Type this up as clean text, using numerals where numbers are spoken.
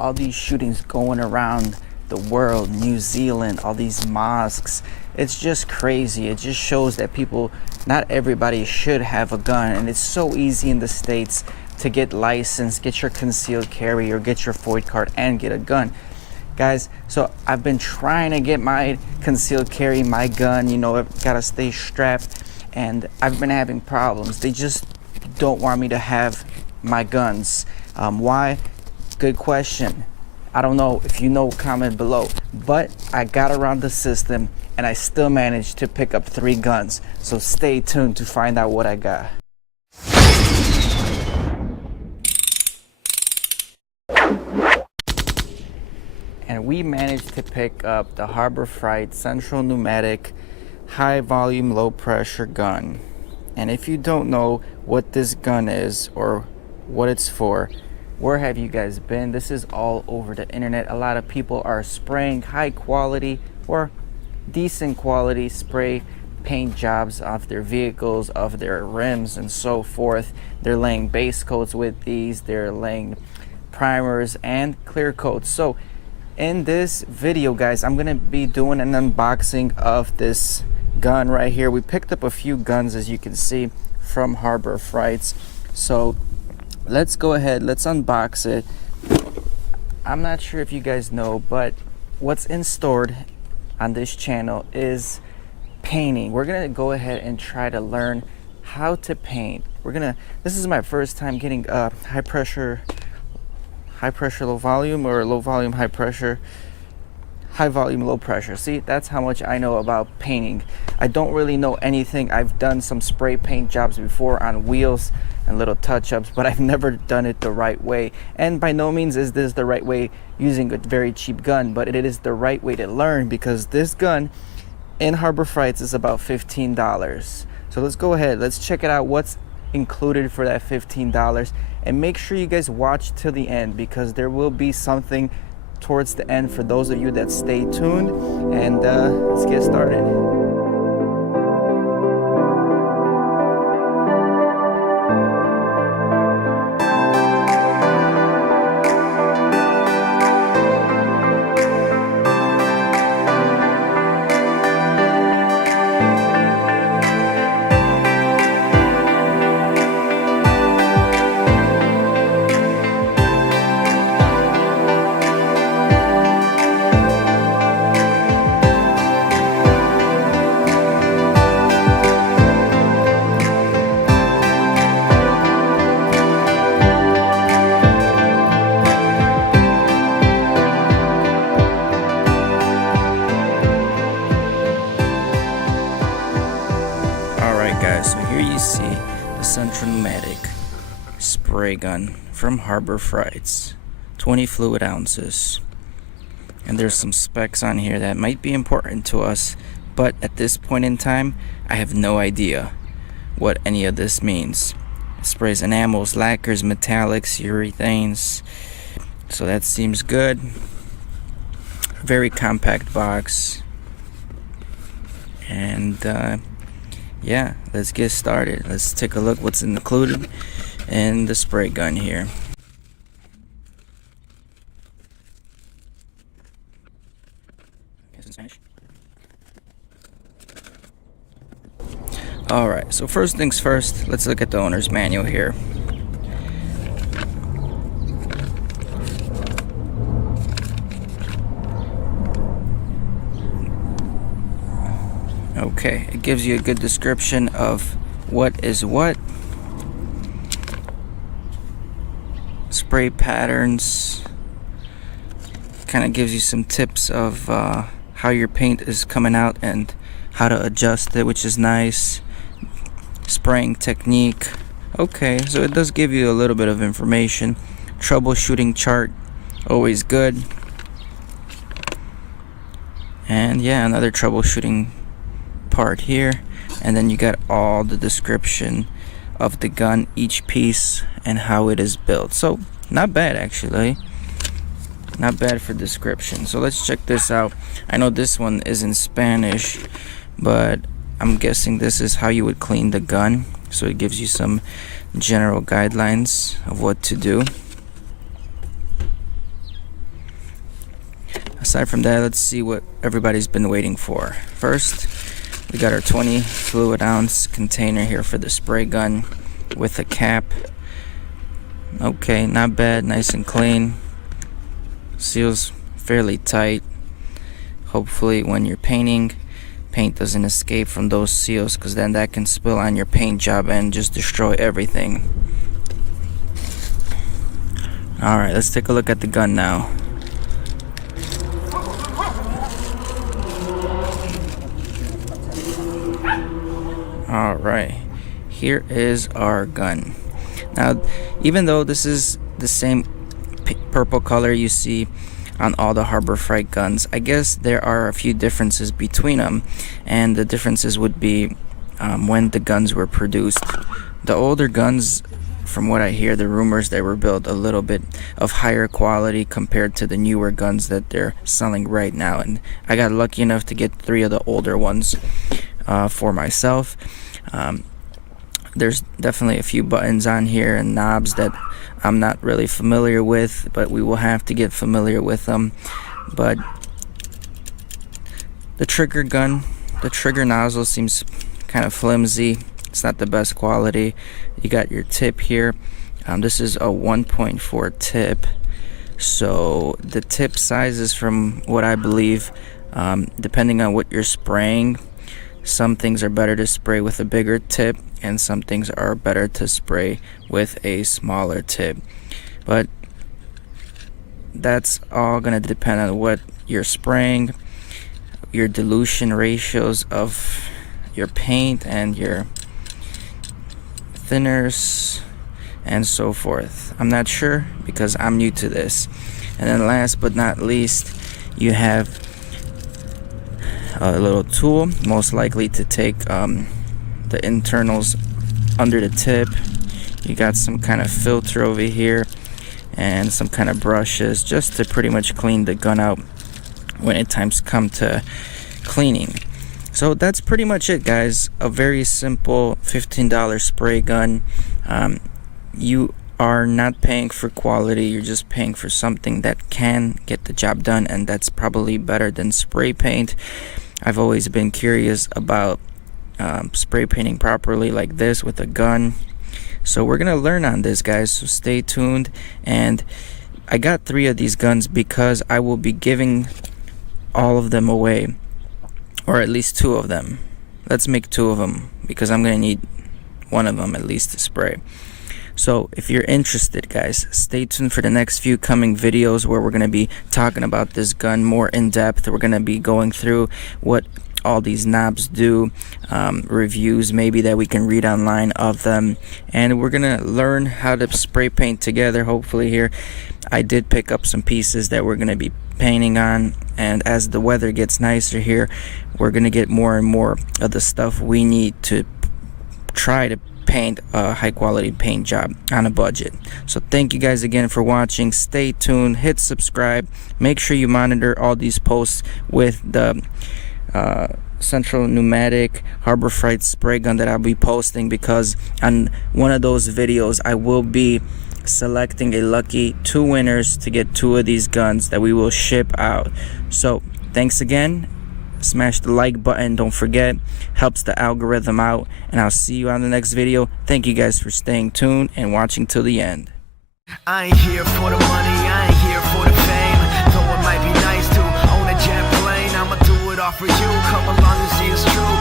all these shootings going around the world, New Zealand, all these mosques. It's just crazy. It just shows that people, not everybody should have a gun, and it's so easy in the States to get licensed, get your concealed carry, or get your FOID card and get a gun. Guys, so I've been trying to get my concealed carry, my gun, you know, I've got to stay strapped, and I've been having problems. They just don't want me to have my guns. Why? Good question. I don't know. If you know, comment below. But I got around the system and I still managed to pick up 3 guns. So stay tuned to find out what I got. And we managed to pick up the Harbor Freight Central Pneumatic High Volume Low Pressure gun. And if you don't know what this gun is or what it's for, where have you guys been? This is all over the internet. A lot of people are spraying high quality or decent quality spray paint jobs off their vehicles, of their rims and so forth. They're laying base coats with these, they're laying primers and clear coats. So in this video, guys, I'm gonna be doing an unboxing of this gun right here. We picked up a few guns, as you can see, from Harbor Freights. So let's go ahead, let's unbox it. I'm not sure if you guys know, but what's in store on this channel is painting. We're gonna go ahead and try to learn how to paint. This is my first time getting high pressure low volume, or low volume high pressure, high volume low pressure. See, that's how much I know about painting. I don't really know anything. I've done some spray paint jobs before on wheels and little touch-ups, but I've never done it the right way. And by no means is this the right way using a very cheap gun, but it is the right way to learn, because this gun in Harbor Freights is about $15. So let's go ahead, let's check it out, what's included for that $15. And make sure you guys watch till the end, because there will be something towards the end for those of you that stay tuned. And let's get started. So here you see the Central Pneumatic spray gun from Harbor Freights, 20 fluid ounces. And there's some specs on here that might be important to us, but at this point in time, I have no idea what any of this means. It sprays enamels, lacquers, metallics, urethanes. So that seems good. Very compact box. And yeah, let's get started. Let's take a look what's included in the spray gun here. Alright, so first things first, let's look at the owner's manual here. Okay, it gives you a good description of what is what. Spray patterns. Kind of gives you some tips of how your paint is coming out and how to adjust it, which is nice. Spraying technique. Okay, so it does give you a little bit of information. Troubleshooting chart, always good. And yeah, another troubleshooting part here, and then you got all the description of the gun, each piece, and how it is built. So not bad, actually, not bad for description. So let's check this out. I know this one is in Spanish, but I'm guessing this is how you would clean the gun, so it gives you some general guidelines of what to do. Aside from that, let's see what everybody's been waiting for. First, we got our 20 fluid ounce container here for the spray gun with a cap. Okay, not bad, nice and clean. Seals fairly tight. Hopefully when you're painting, paint doesn't escape from those seals, because then that can spill on your paint job and just destroy everything. Alright, let's take a look at the gun now. Alright, here is our gun. Now, even though this is the same purple color you see on all the Harbor Freight guns, I guess there are a few differences between them, and the differences would be when the guns were produced. The older guns, from what I hear, the rumors, they were built a little bit of higher quality compared to the newer guns that they're selling right now, and I got lucky enough to get 3 of the older ones for myself. There's definitely a few buttons on here and knobs that I'm not really familiar with, but we will have to get familiar with them. But the trigger gun, the trigger nozzle seems kind of flimsy. It's not the best quality. You got your tip here. This is a 1.4 tip, so the tip sizes, from what I believe, depending on what you're spraying, some things are better to spray with a bigger tip and some things are better to spray with a smaller tip. But that's all going to depend on what you're spraying, your dilution ratios of your paint and your thinners and so forth. I'm not sure because I'm new to this. And then last but not least, you have a little tool, most likely to take the internals under the tip. You got some kind of filter over here and some kind of brushes, just to pretty much clean the gun out when it times come to cleaning. So that's pretty much it, guys. A very simple $15 spray gun. You are not paying for quality, you're just paying for something that can get the job done, and that's probably better than spray paint. I've always been curious about spray painting properly like this with a gun, so we're gonna learn on this, guys, so stay tuned. And I got 3 of these guns because I will be giving all of them away, or at least 2 of them. Let's make 2 of them because I'm gonna need 1 of them at least to spray. So if you're interested, guys, stay tuned for the next few coming videos where we're going to be talking about this gun more in depth. We're going to be going through what all these knobs do, reviews maybe that we can read online of them, and we're going to learn how to spray paint together, hopefully. Here I did pick up some pieces that we're going to be painting on, and as the weather gets nicer here, we're going to get more and more of the stuff we need to try to paint a high quality paint job on a budget. So thank you guys again for watching. Stay tuned, hit subscribe, make sure you monitor all these posts with the Central Pneumatic Harbor Freight spray gun that I'll be posting, because on one of those videos I will be selecting a lucky 2 winners to get 2 of these guns that we will ship out. So thanks again. Smash the like button, don't forget, helps the algorithm out, and I'll see you on the next video. Thank you guys for staying tuned and watching till the end. I ain't here for the money, I ain't here for the fame, though it might be nice to own a jet plane. I'ma do it all for you, come along and see it's true.